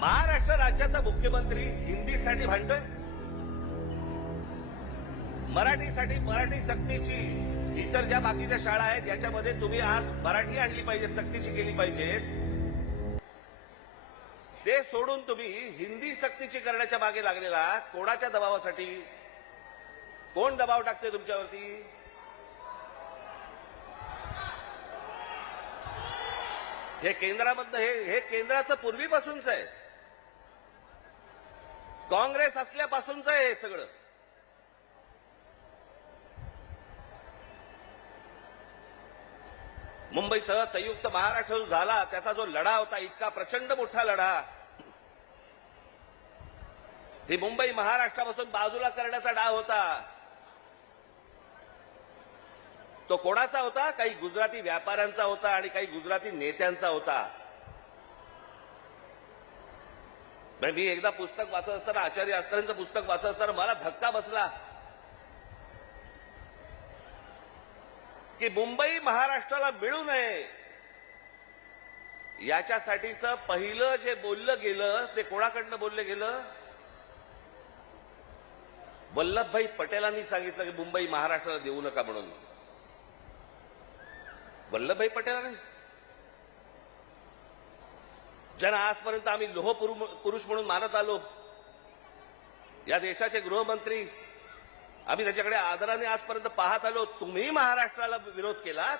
महाराष्ट्र राज्याचा मुख्यमंत्री हिंदीसाठी भांडतोय, मराठीसाठी मराठी सक्तीची इतर ज्या बाकीच्या शाळा आहेत याच्यामध्ये तुम्ही आज मराठी आणली पाहिजे, सक्तीची केली पाहिजे, ते सोडून तुम्ही हिंदी सक्तीची करण्याच्या मागे लागलेला कोणाच्या दबावासाठी? कोण दबाव टाकते तुमच्यावरती? हे केंद्रामधलं हे केंद्राचं पूर्वीपासूनच आहे, काँग्रेस असल्यापासूनच आहे हे सगळं. मुंबईसह संयुक्त महाराष्ट्र जो झाला त्याचा जो लढा होता, इतका प्रचंड मोठा लढा, ही मुंबई महाराष्ट्रापासून बाजूला करण्याचा डाव होता. तो कोणाचा होता? काही गुजराती व्यापाऱ्यांचा होता आणि काही गुजराती नेत्यांचा होता. मी एकदा पुस्तक वाचत असताना, आचार्य अस्करांचं पुस्तक वाचत असताना मला धक्का बसला की मुंबई महाराष्ट्राला मिळू नये याच्यासाठीचं पहिलं जे बोललं गेलं ते कोणाकडनं बोललं गेलं? वल्लभभाई पटेलांनी सांगितलं की मुंबई महाराष्ट्राला देऊ नका म्हणून. वल्लभभाई पटेलांनी, ज्यांना आजपर्यंत आम्ही लोह पुरुष म्हणून मानत आलो, या देशाचे गृहमंत्री, आम्ही त्याच्याकडे आदराने आजपर्यंत पाहत आलो, तुम्ही महाराष्ट्राला विरोध केलात.